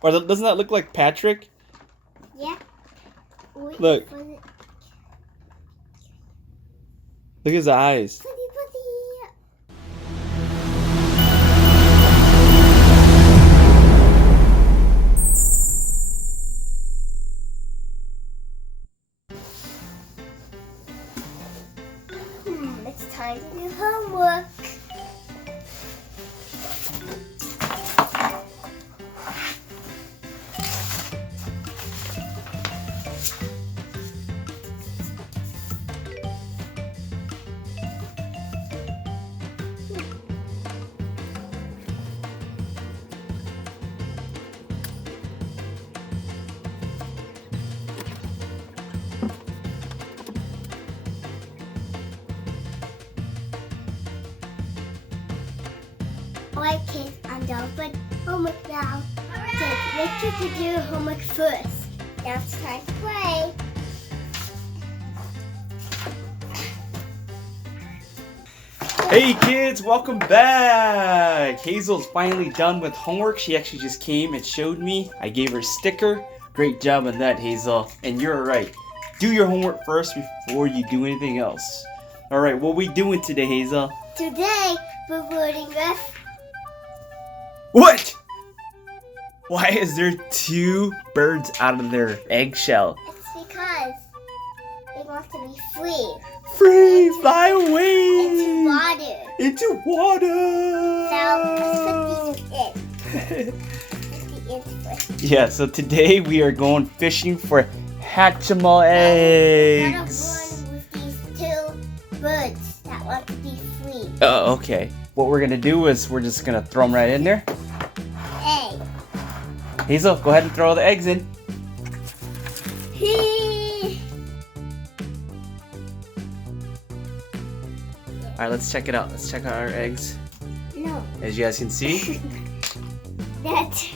Or doesn't that look like Patrick? Yeah. Wait, Look. Look at his eyes. It's time to do homework. Alright kids, I'm done with homework now. So make sure to do your homework first. Now it's time to play. Hey kids, welcome back! Hazel's finally done with homework. She actually just came and showed me. I gave her a sticker. Great job on that, Hazel. And you're right. Do your homework first before you do anything else. Alright, what are we doing today, Hazel? Today, we're building with... What? Why is there two birds out of their eggshell? It's because they want to be free. Free, fly away! Into water. Into water! So, let's put these in. Put the ends first. Yeah, so today we are going fishing for Hatchimal eggs. One with these two birds that want to be free. Oh, okay. What we're gonna do is we're just gonna throw them right in there. Hey. Hazel, go ahead and throw the eggs in. Alright, let's check it out. Let's check out our eggs. No. As you guys can see. That's...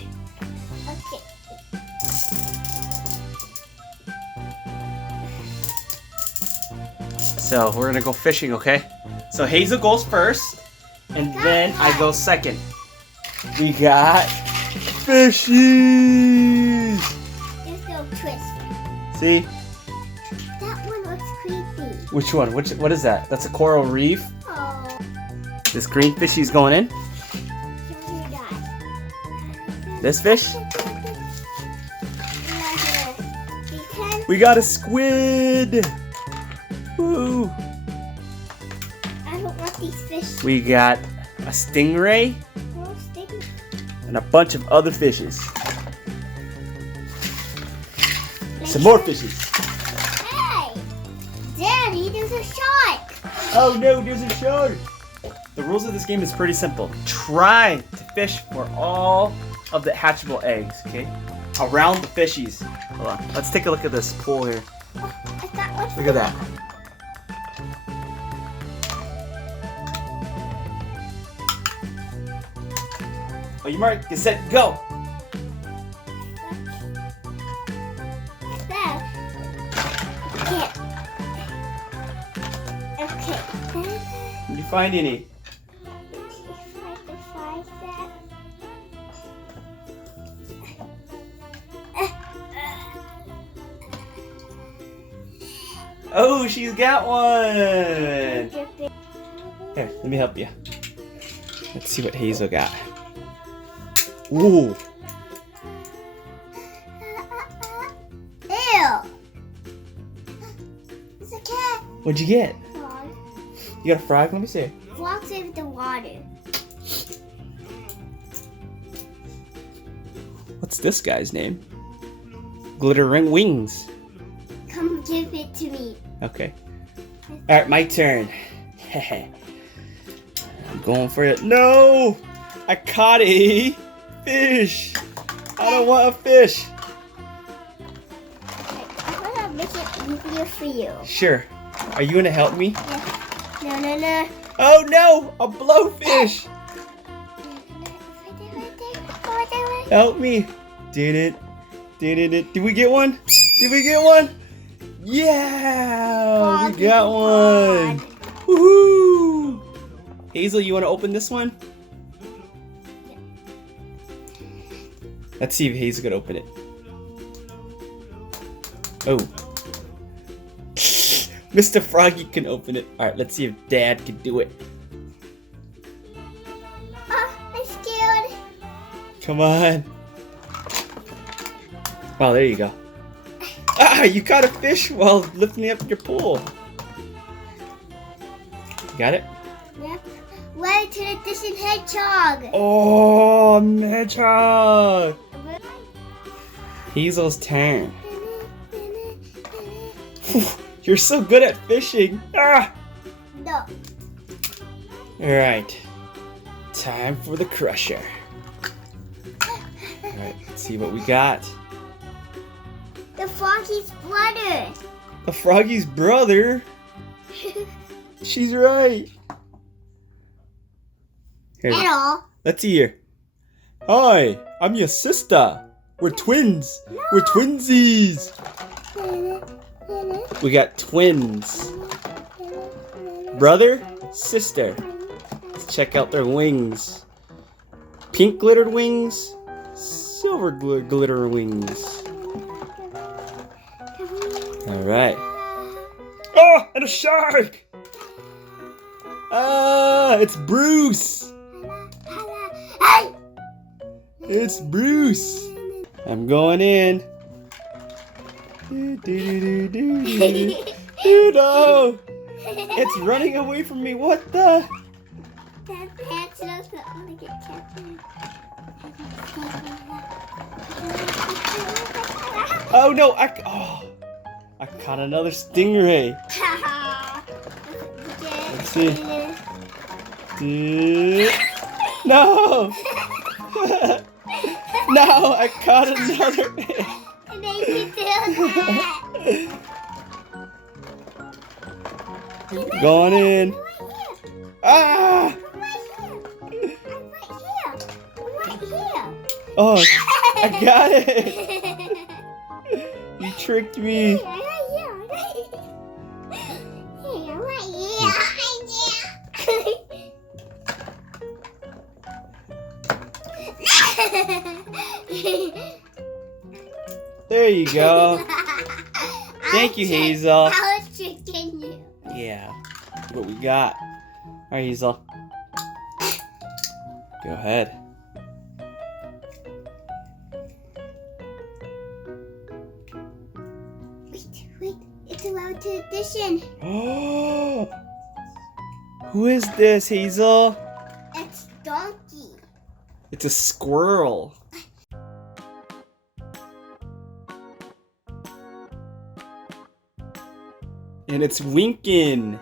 Okay. So we're gonna go fishing, okay? So Hazel goes first, and then I go second. We got fishies! There's no twist. See? That one looks creepy. Which one? What is that? That's a coral reef. Oh. This green fishy's going in. This fish? We got a squid! Woo! I don't want these fish. We got a stingray and a bunch of other fishes. Some more fishes. Hey! Daddy, there's a shark! Oh no, there's a shark! The rules of this game is pretty simple. Try to fish for all of the hatchable eggs, okay? Around the fishies. Hold on, let's take a look at this pool here. Look at that. Oh, you mark, get set, go! Okay. Did you find any? Oh, she's got one! Here, let me help you. Let's see what Hazel got. Ooh! Ew! It's a cat. What'd you get? Frog. You got a frog? Let me see. Frogs in the water. What's this guy's name? Glittering wings. Come give it to me. Okay. Alright, my turn. I'm going for it. No! I caught a fish! I don't want a fish! I'm gonna make it easier for you. Sure. Are you gonna help me? No, no, no. Oh no! A blowfish! Help me! Did it? Did we get one? Did we get one? Yeah! We got one! Woohoo! Hazel, you want to open this one? Let's see if Hazel can open it. Oh. Mr. Froggy can open it. Alright, let's see if Dad can do it. I'm scared. Come on. Oh, there you go. Ah, you caught a fish while lifting up your pole. Got it? Yep. Way to the distant hedgehog. Oh, hedgehog. Hazel's turn. You're so good at fishing. Ah! No. Alright. Time for the crusher. Alright, let's see what we got. The Froggy's brother. The Froggy's brother? She's right. Here, Hello. let's see here. Hi, I'm your sister. We're twins. No. We're twinsies. We got twins. Brother, sister. Let's check out their wings. Pink glittered wings, silver glitter wings. Alright. Oh, and a shark! Ah, it's Bruce! Hey! It's Bruce! I'm going in. No! It's running away from me. What the? Oh no! I caught another stingray. Let's see. No! No! I caught another. Going in. Ah! Oh, I got it! You tricked me. There you go. Thank you, Hazel. I was tricking you. Yeah. What we got? Alright, Hazel. Go ahead. Wait. It's a limited edition. Oh! Who is this, Hazel? It's Donkey. It's a squirrel. And it's winking.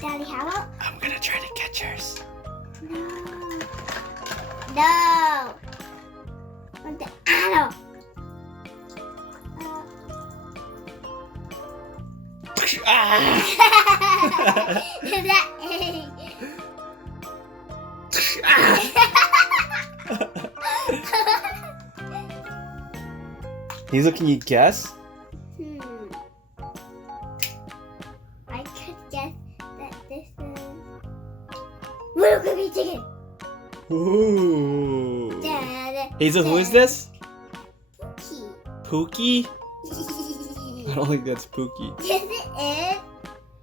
Daddy, how about? I'm gonna try to catch yours. No. No. Want the arrow. Ah! That egg. Hazel, can you guess? I could guess that this is Little Cookie Chicken. Ooh. Dad. Hazel, who is this? Pookie. Pookie? I don't think that's Pookie. Yes, it is.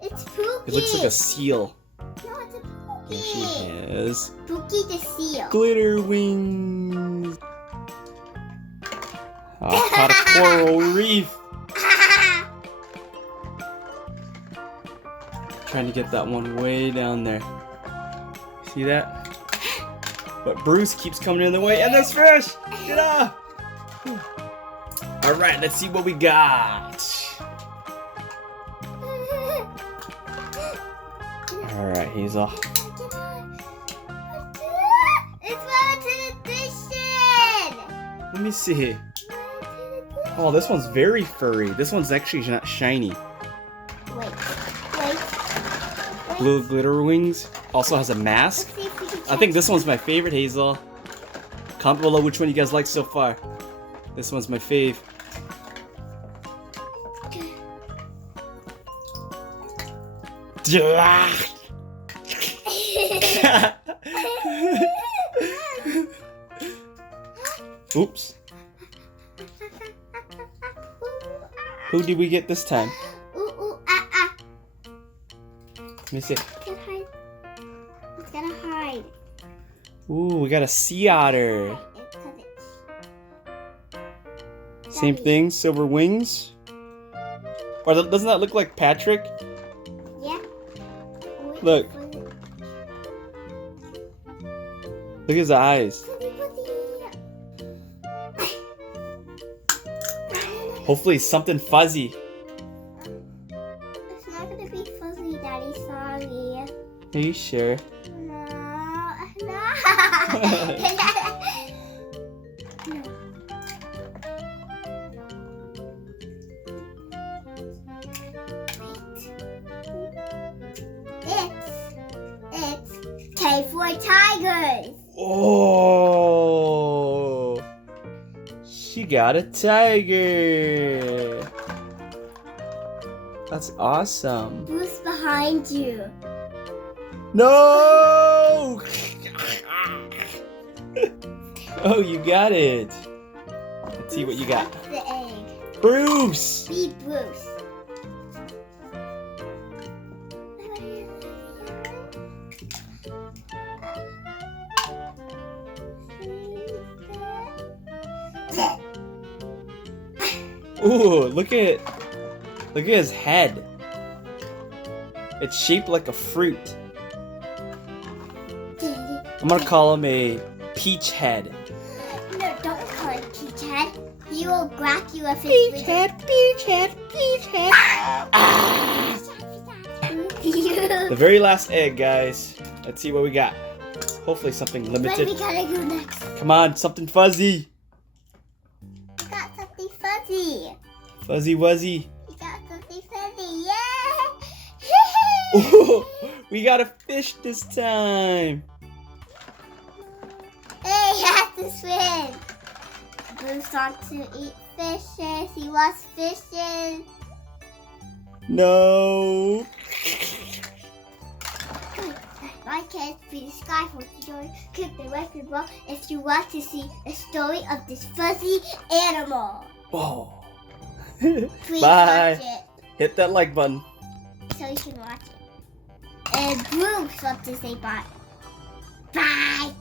It's Pookie. It looks like a seal. No, it's a Pookie. There she is. Pookie the seal. Glitter wings. Oh, caught a coral reef. Trying to get that one way down there. See that? But Bruce keeps coming in the way, and there's fish! Get off! Alright, let's see what we got. Alright, Hazel. It's limited edition. Let me see. Oh, this one's very furry. This one's actually not shiny. Wait. Blue glitter wings. Also has a mask. Let's see if we can I think this one's my favorite, Hazel. Comment below which one you guys like so far. This one's my fave. Oops. Who did we get this time? Let me see. It's gonna hide. Ooh, we got a sea otter. Same thing, silver wings. Or doesn't that look like Patrick? Yeah. Look. Look at his eyes. Hopefully something fuzzy. It's not gonna be fuzzy, Daddy. Sorry. Are you sure? No. It's K for tigers. Oh, she got a tiger. That's awesome. Who's behind you? No! Oh, you got it. Let's see what you got. What's the egg? Bruce! Be Bruce. Ooh, look at his head. It's shaped like a fruit. I'm gonna call him a peach head. No, don't call it peach head. He will grab you if it's Peach head, peach head, peach head. Ah! The very last egg, guys. Let's see what we got. Hopefully something Where limited. we gotta go next? Come on, something fuzzy. We got something fuzzy. Fuzzy wuzzy. We got something fuzzy. Yeah! Ooh, we got a fish this time. Hey, you have to swim. Bruce wants to eat fishes. He loves fishes. No. My kids be the sky for the click the record bell if you want to see a story of this fuzzy animal. Oh. Please Bye. watch it Hit that like button. so you can watch it. And Bruce wants to say bye. Bye.